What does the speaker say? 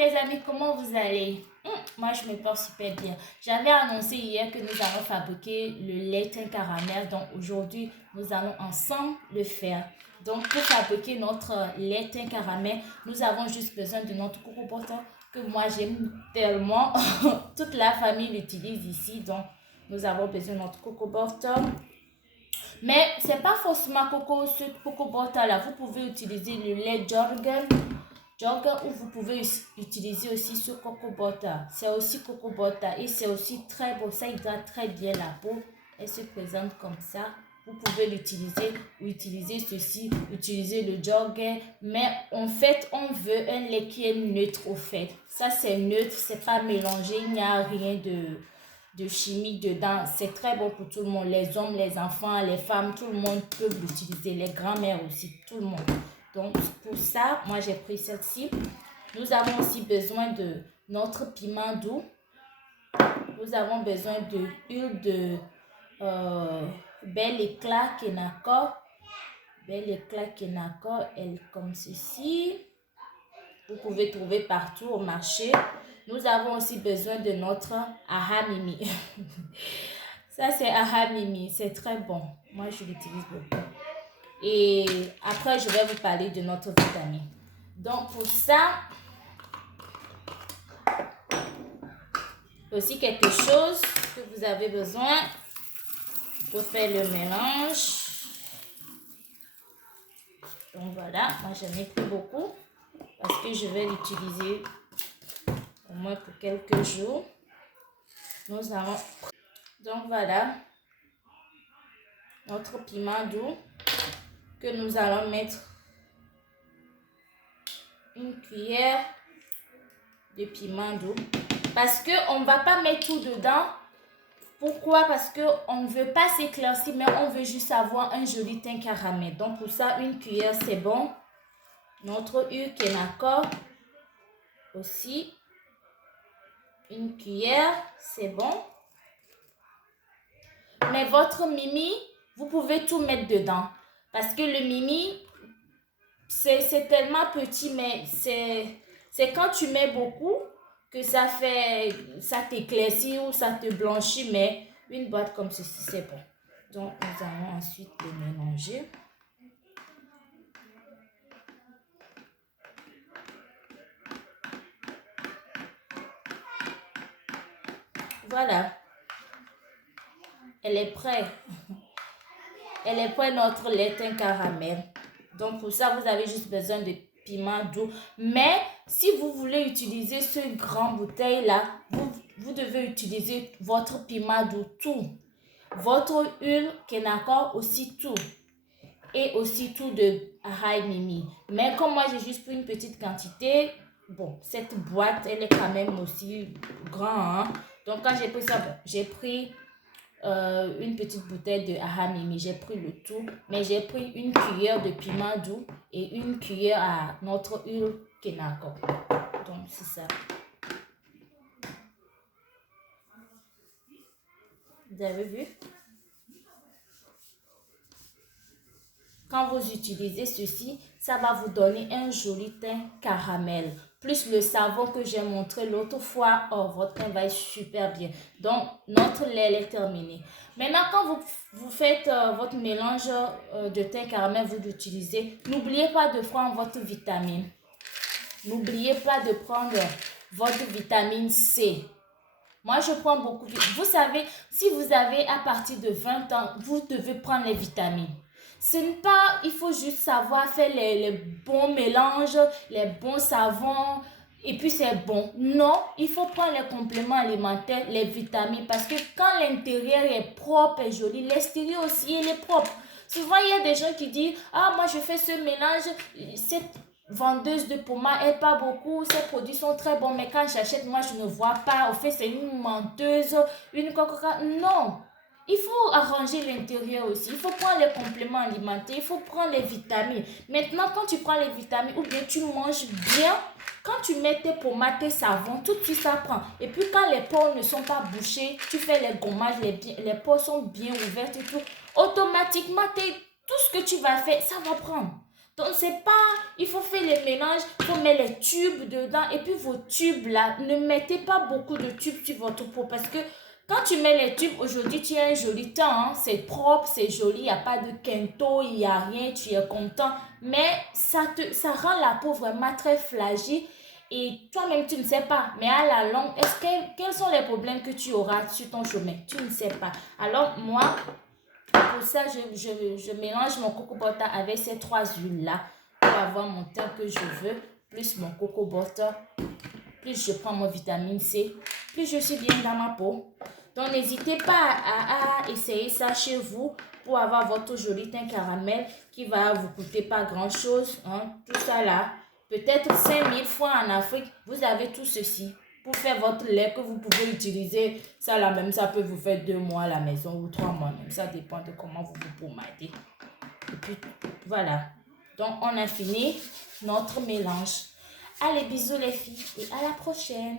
les amis, comment vous allez? Moi, je me porte super bien. J'avais annoncé hier que nous allons fabriquer le lait teint caramel. Donc, aujourd'hui, nous allons ensemble le faire. Donc, pour fabriquer notre lait teint caramel, nous avons juste besoin de notre coco butter que moi, j'aime tellement. Toute la famille l'utilise ici. Donc, nous avons besoin de notre coco butter. Mais c'est pas forcément ce coco butter là. Vous pouvez utiliser le lait Jorgen ou vous pouvez utiliser aussi ce coco butter. C'est aussi coco butter et c'est aussi très beau. Ça hydrate très bien la peau. Elle se présente comme ça. Vous pouvez l'utiliser ou utiliser ceci, utiliser le Jorgen. Mais en fait, on veut un lait qui est neutre au fait. Ça c'est neutre, c'est pas mélangé, il n'y a rien de chimique dedans. C'est très bon pour tout le monde. Les hommes, les enfants, les femmes, tout le monde peut l'utiliser. Les grands-mères aussi, tout le monde. Donc, pour ça, moi, j'ai pris celle-ci. Nous avons aussi besoin de notre piment doux. Nous avons besoin de huile de Bel Éclat Kenako. Bel Éclat Kenako, elle comme ceci. Vous pouvez trouver partout au marché. Nous avons aussi besoin de notre Aha Mimi. Ça, c'est Aha Mimi. C'est très bon. Moi, je l'utilise beaucoup. Et après, je vais vous parler de notre vitamine. Donc, pour ça, aussi quelque chose que vous avez besoin pour faire le mélange. Donc, voilà. Moi, j'en ai pris beaucoup parce que je vais l'utiliser au moins pour quelques jours. Nous allons... Donc, voilà. Notre piment doux que nous allons mettre une cuillère de piment doux parce que on va pas mettre tout dedans. Pourquoi? Parce que on ne veut pas s'éclaircir, mais on veut juste avoir un joli teint caramel. Donc pour ça, une cuillère c'est bon. Notre huile Kenako aussi, une cuillère c'est bon. Mais votre mimi, vous pouvez tout mettre dedans parce que le mimi c'est tellement petit, mais c'est quand tu mets beaucoup que ça t'éclaircit ou ça te blanchit, mais une boîte comme ceci, c'est bon. Donc, nous allons ensuite le mélanger. Voilà. Elle est prête. Elle est prête, notre lait teint caramel. Donc, pour ça, vous avez juste besoin de piment doux. Mais, si vous voulez utiliser ce grand bouteille-là, vous devez utiliser votre piment doux tout. Votre huile Kenako aussi tout. Et aussi tout de Aha Mimi. Mais comme moi, j'ai juste pris une petite quantité, bon, cette boîte, elle est quand même aussi grande. Hein? Donc, quand j'ai pris ça, j'ai pris une petite bouteille de Aha Mimi. J'ai pris le tout, mais j'ai pris une cuillère de piment doux et une cuillère à notre huile Kenako. Donc, c'est ça. Vous avez vu? Quand vous utilisez ceci, ça va vous donner un joli teint caramel. Plus le savon que j'ai montré l'autre fois, oh, votre teint va être super bien. Donc, notre lait est terminé. Maintenant, quand vous faites votre mélange de teint caramel, vous l'utilisez, n'oubliez pas de prendre votre vitamine. N'oubliez pas de prendre votre vitamine C. Moi, je prends beaucoup. Vous savez, si vous avez à partir de 20 ans, vous devez prendre les vitamines. Ce n'est pas, il faut juste savoir faire les bons mélanges, les bons savons, et puis c'est bon. Non, il faut prendre les compléments alimentaires, les vitamines, parce que quand l'intérieur est propre et joli, l'extérieur aussi, il est propre. Souvent, il y a des gens qui disent, ah, moi, je fais ce mélange, cette vendeuse de pommade, elle pas beaucoup, ses produits sont très bons, mais quand j'achète, moi, je ne vois pas. Au fait, c'est une menteuse, une coca. Non! Il faut arranger l'intérieur aussi. Il faut prendre les compléments alimentaires. Il faut prendre les vitamines. Maintenant, quand tu prends les vitamines ou bien tu manges bien, quand tu mets tes pommades, tes savons, tout de suite ça prend. Et puis quand les pores ne sont pas bouchés, tu fais les gommages, les pores sont bien ouvertes et tout. Automatiquement, tout ce que tu vas faire, ça va prendre. Donc, c'est pas, il faut faire les mélanges, il faut mettre les tubes dedans. Et puis, vos tubes là, ne mettez pas beaucoup de tubes sur votre peau parce que quand tu mets les tubes, aujourd'hui, tu as un joli teint, hein, c'est propre, c'est joli, il n'y a pas de quinto, il n'y a rien, tu es content. Mais ça rend la peau vraiment très fragile et toi-même, tu ne sais pas. Mais à la longue, quels sont les problèmes que tu auras sur ton chemin? Tu ne sais pas. Alors, moi, pour ça, je mélange mon coco butter avec ces 3 huiles-là pour avoir mon teint que je veux, plus mon coco butter, plus je prends mon vitamine C, plus je suis bien dans ma peau. Donc, n'hésitez pas à essayer ça chez vous pour avoir votre joli teint caramel qui va vous coûter pas grand-chose. Hein, tout ça là, peut-être 5000 fois en Afrique, vous avez tout ceci. Pour faire votre lait que vous pouvez utiliser, ça là même, ça peut vous faire 2 mois à la maison ou 3 mois même. Ça dépend de comment vous vous pomadez. Et puis, voilà. Donc, on a fini notre mélange. Allez, bisous les filles et à la prochaine.